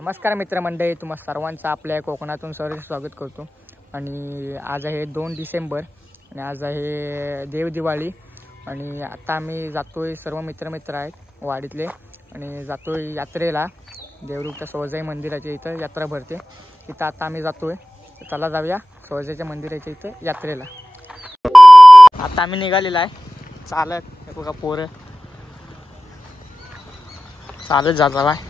नमस्कार मित्रमंडळी, तुम्हा सर्वांचं आपल्या कोकणातून सहर्ष स्वागत करतो। आणि आज आहे 2 डिसेंबर आणि आज आहे देवदिवाळी। आणि आता आम्ही जातोय, सर्व मित्र आहेत वाडीतले आणि जातोय यात्रेला। देवरुखच्या सोजाई मंदिराच्या इथं यात्रा भरते, तिथं आता आम्ही जातोय। चला जाऊया सोजाईच्या मंदिराच्या इथं यात्रेला। आता आम्ही निघालेला आहे चालत, हे बघा पोरं चालत जाता आहे।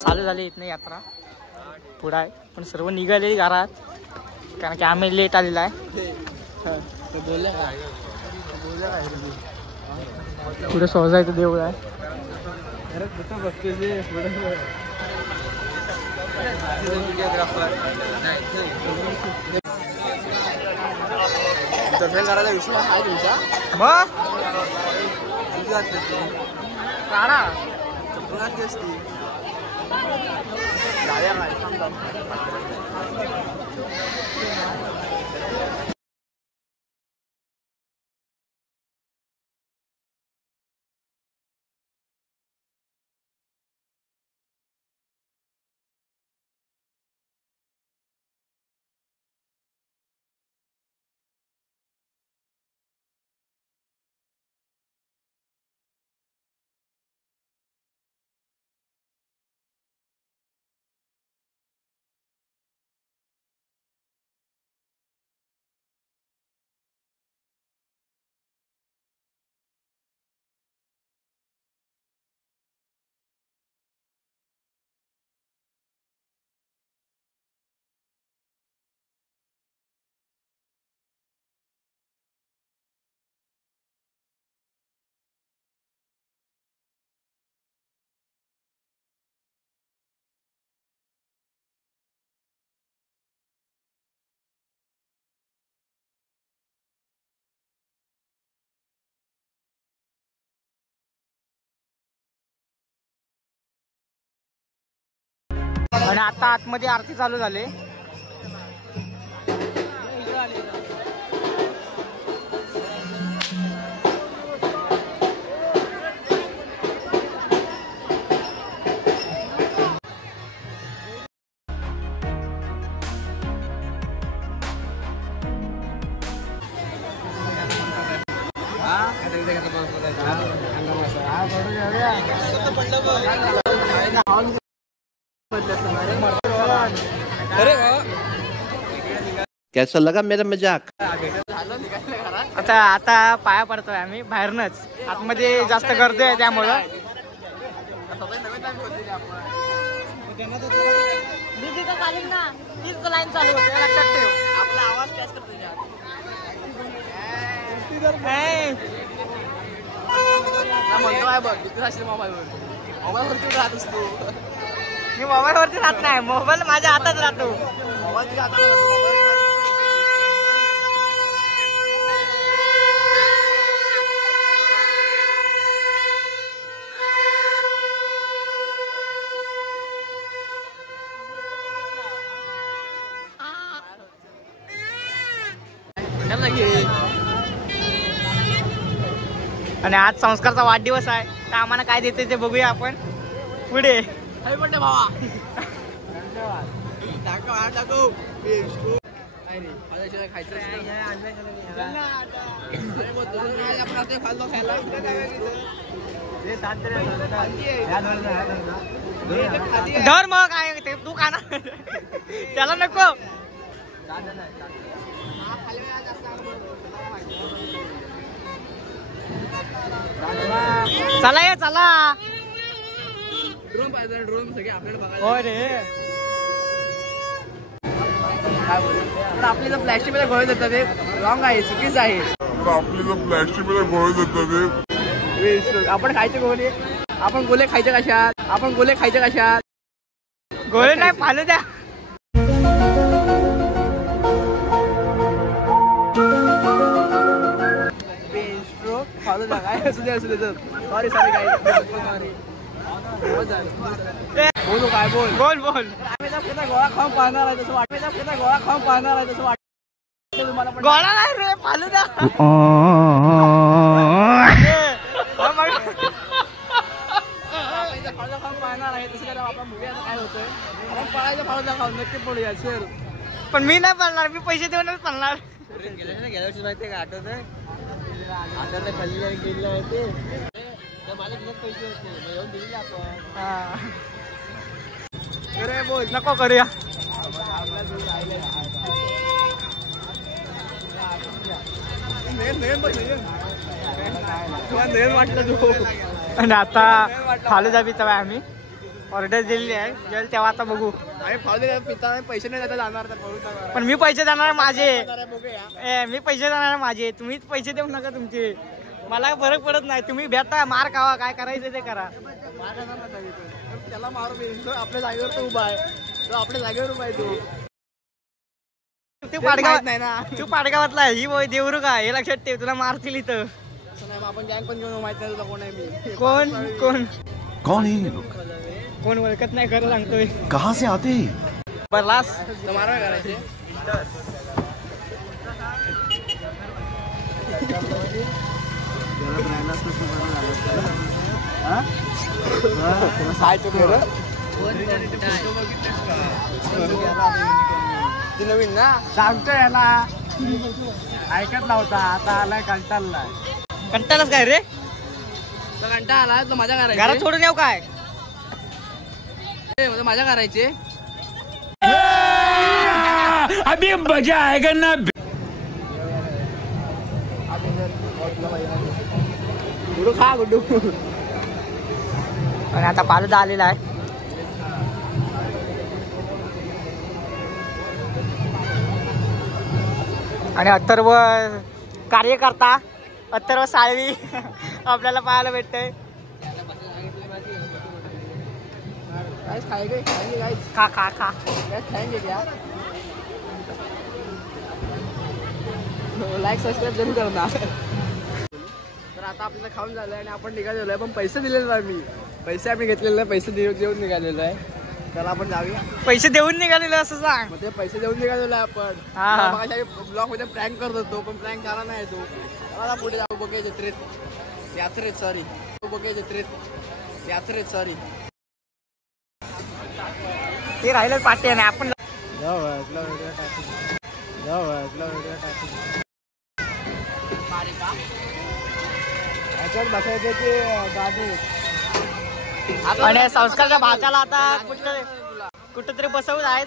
चालू झाली इथनं यात्रा, पुढं आहे पण सर्व निघाले घरात, कारण की आम्ही लेट आलेला आहे। पुढे सोजायचं देऊळ आहे। दर्शन करायचा विषय आहे तुमचा मग राणा चप्पलाची असती आणि आता आतमध्ये आरती चालू झाली। कैसा लगा मेरा मजाक? आता पाया पडतोय आम्ही बाहेरनच, आतमध्ये जास्त गर्दी आहे त्यामुळं। लाईन चालू होते, लक्षात ठेव। आपला आवाज कॅच करतो म्हणतो बघ किती असेल मोबाईलवरती राहत असतो। मी मोबाईलवरती राहत नाही, मोबाईल माझ्या हातात राहतो। आणि आज संस्कारचा वाढदिवस आहे, तर आम्हाला काय देते ते बघूया आपण पुढे। भावा धर मग काय ते तू का ना त्याला नको। चला ये चला, ड्रोन पाहिजे, ड्रोन सगळे आपल्याला बघायला। हो रे, आपली जर प्लॅस्टिक मध्ये गोळे देतात ते रॉंग आहे, चुकीचं आहे। आपली जर प्लॅस्टिक मध्ये गोळे देतात ते आपण खायचे गोळे, आपण गोले खायचे कशात, आपण गोले खायचे कशात। गोळे नाही फालू द्या. फालू द्या काय असू दे सॉरी काय बोलू काय बोल बोल बोल. गोळा खाऊन पाहणार आहे तसं वाटतं गोळा खाऊन पाहणार आहे तसं वाटतं तुम्हाला पण गोळा नाही रे फालू द्या. फालुदा खाऊन पाहणार आहे तसं काय आपण बघूया काय होतंय. आपण पळायचं फालुदा खाऊन नक्की पडूया सर. पण मी नाही पडणार, मी पैसे देऊनच पडणार. गेल्या वर्षी माहितीये का आठवत आता खाल्ली गेलेलं माहिती माझ्या घरात पैसे होते येऊन दिले आपण. अरे बोल नको करूया. आणि आता फालुदा पिता आम्ही ऑर्डर दिलेली आहे. गेल तेव्हा आता बघू. आम्ही फालुदा पिता पैसे नाही जाणार तर पण मी पैसे जाणार माझे. बघूया मी पैसे जाणार माझे. तुम्हीच पैसे देऊ नका तुमचे. मला फरक पडत नाही. तुम्ही भेटा मार खावा काय करायचं ते करा. त्याला मारू आपल्या जागेवर तो उभा आहे. तो आपल्या जागेवर उभा आहे. तू पाडगावात नाही ना तू पाडगावातला ही बोय देवरू का हे लक्षात ठेव. तुला मारतील इथं. आपण गँग पण घेऊन माहित नाही तुला कोण आहे मी. कोण कोण कौन है ये लोग? कोण ओळखत नाही खरं सांगतोय. कहाँ से आते हैं? बरलास मारा करायचे नवीन ना सांगतोय याला ऐकत नव्हता. आता आलाय कंटाळला. कंटाळाच काय रे. तो घंटा आला तो मजा करायची. घरात सोडून येऊ काय. मजा करायची. अभी मजा आएगा ना. गुडू खा गुड्डू. आणि आता फालुदा आलेला आहे. आणि अथर्व कार्यकर्ता अथर्व साळवी आपल्याला पाहायला भेटतंय. खाएंगे खा खा खा. खाएंगे क्या लाईक सबस्क्राईब जरूर करणार. तर आता आपल्याला खाऊन झालं आणि आपण निघालेलो आहे. पण पैसे दिलेले नाही. मी पैसे आम्ही घेतलेले नाही. पैसे देऊन निघालेलो आहे. त्याला आपण जाऊया. पैसे देऊन निघालेलं असं सांग. मग ते पैसे देऊन निघालेलो आहे आपण. हा. ब्लॉग मध्ये प्रँक करत होतो पण प्रँक झाला नाही तो. मला पुढे जाऊ बघे यात्रेत सॉरी सॉरी ते राहिलं पाठी आणि आपण बसायचं ते गाडी. आणि संस्कारच्या भाच्याला आता कुठंतरी बसवत आहेत.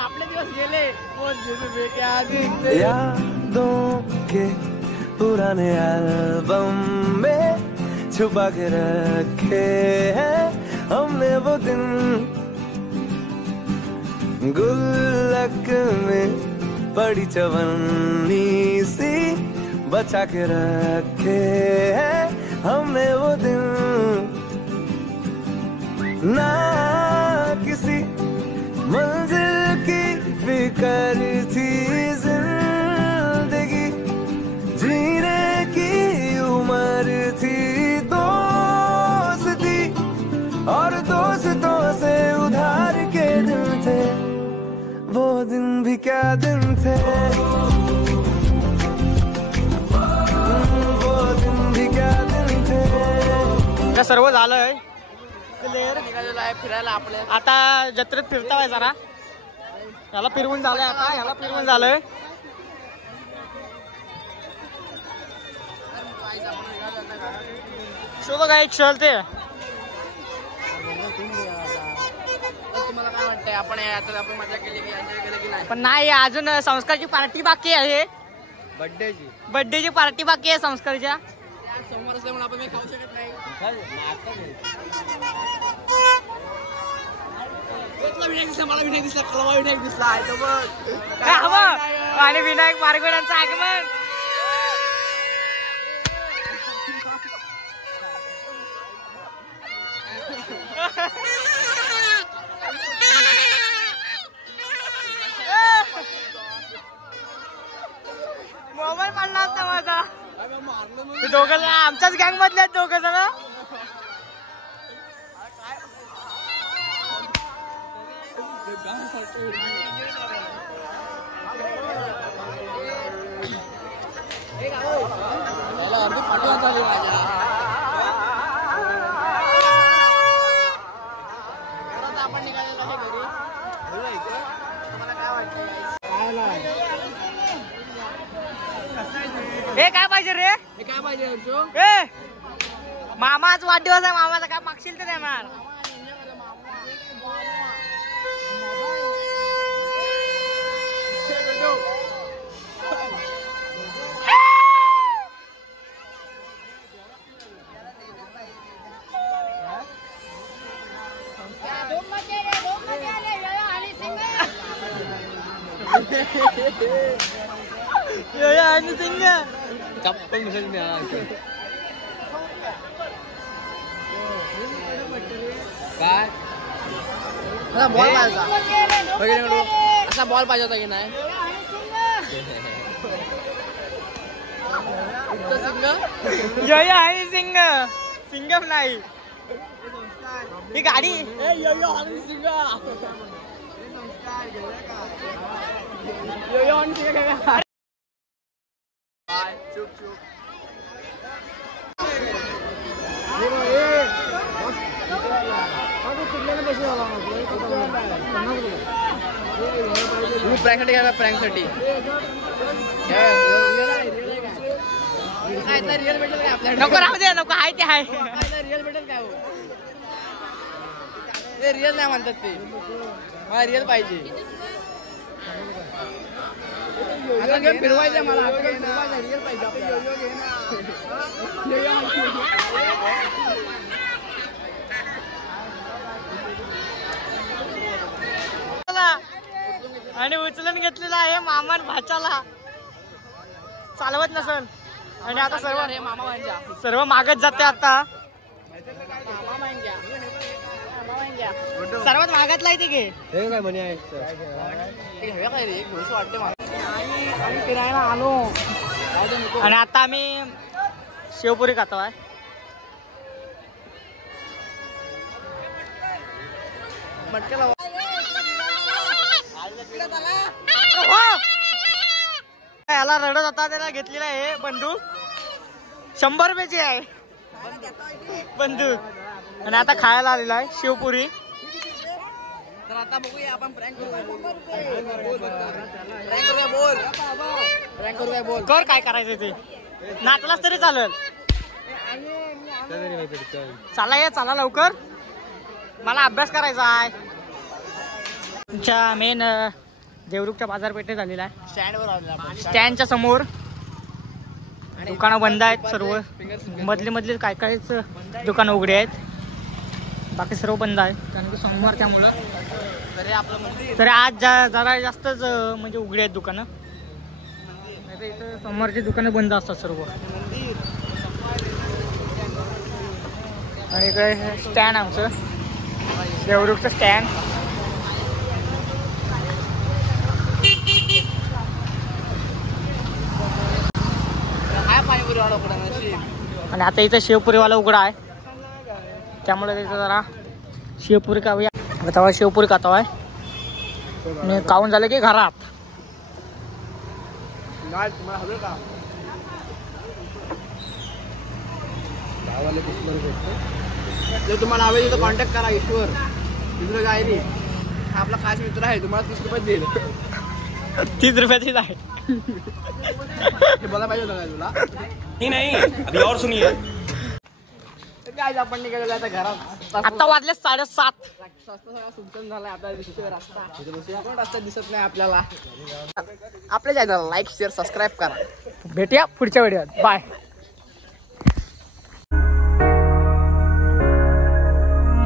आपले दिवस गेले. यादों के पुराने एल्बम में छुपा के रखे हैं हमने वो दिन. गुल्लक में पड़ी चवन्नी सी बचा के रखे हैं हमने वो दिन. ना किसी मंजिल की फिक्र थी जिंदगी जीने की उम्र थी. दोस्ती और दोस्तों से उधार के दिन थे वो दिन भी क्या दिन थे. वो दिन भी क्या दिन थे. सर्व झालंय. निघालेलो आहे फिरायला आपल्या. आता जत्रेत फिरताय जरा. याला फिरवून झालंय. आता याला फिरवून झालंय. शोध काय एक चलते. तुम्हाला काय वाटतंय आपण आपण मजा केली की एन्जॉय केलं की नाही. पण नाही अजून संस्कारची पार्टी बाकी आहे. बर्थडेची पार्टी बाकी आहे संस्कारच्या. समोर असल्यामुळे आपण खाऊ शकत नाही. मला विनायक दिसला कलवा विनायक दिसला आहे तो बघ. आणि विनायक मार्गोड्यांचं आगमन. मोबाईल पडला असता माझा. दोघं जण आमच्याच गँग मधले आहेत दोघं जण. आपण निघालेलो आहे घरी. तुम्हाला काय वाटतं? हे काय पाहिजे रे? हे काय पाहिजे हर्षो? ए मामाच वाढदिवस आहे. मामाचा काय मागशील तर देणार. आणि सिंग चप्पल मिळेल मी काय असा बॉल पाहिजे असा बॉल पाहिजे होता की नाही. जय आणि सिंग सिंगम नाही ही गाडी. प्रँकसाठी घ्या प्रँकसाठी रिअल भेटेल काय आपल्याकडे? नको राहू दे नको आहे ते आहे. रिअल भेटेल काय? ते रिअल नाही म्हणतात ते. मला रिअल पाहिजे. आता गेम फिरवायचं मला. रिअल पाहिजे आणि उचलून घेतलेला आहे मामान भाच्याला. चालवत नसल आणि आता सर्व मागत जाते. आता सर्वात मागातला आहे ते घे. काय म्हणे आहे काय रे घोष वाटते मला. आम्ही फिरायला आलो आणि आता आम्ही शेवपुरी खातो आहे. मटक्याला याला रडत होता त्याला घेतलेला आहे बंदूक. 100 रुपयाची आहे बंदूक. आणि आता खायला आलेला आहे शेवपुरी. तर आता बघूया आपण प्रँक करूया. प्रँक करूया बोल. कर काय करायचं ते. नाचलाच तरी चालेल. चला ये चला लवकर. मला अभ्यास करायचा आहे. तुमच्या मेन देवरुखच्या बाजारपेठेत झालेला आहे. स्टँडवर आलो आपण. स्टँडच्या समोर दुकानं बंद आहेत सर्व. मधले काय कायच दुकानं उघडे आहेत. बाकी सर्व बंद आहे कारण की सोमवार त्यामुळं. तरी आपलं मंदिर तरी आज जरा जास्तच म्हणजे उघडे आहेत दुकानं. इथं सोमवारची दुकानं बंद असतात सर्व. आणि इकडे स्टँड आमचं देवरुखचं स्टँड. आणि आता इथं शेवपुरीवाला उघडा आहे त्यामुळे तिथं जरा शेवपुरी खाऊया. आता शेवपुरी खातो आहे. आणि खाऊन झालं की घरात. तुम्हाला हवं का? जर तुम्हाला हवे तर कॉन्टॅक्ट करा. ईश्वर दुसरं काय नाही. हा आपला खास मित्र आहे. तुम्हाला 30 रुपये देईल. 30 रुपयाचीच आहे. हे बोला पाहिजे होतं काय तुला? नहीं अभी और सुनिए. काय आपण निघालेलं आता घरात. आता वाजले 7:30. रस्ता सगळा सुनसान झालाय. आपल्याला रस्ता कोण रस्ता दिसत नाही आपल्याला. आपल्या चॅनल लाईक शेअर सबस्क्राईब करा. भेटूया पुढच्या व्हिडिओत. बाय.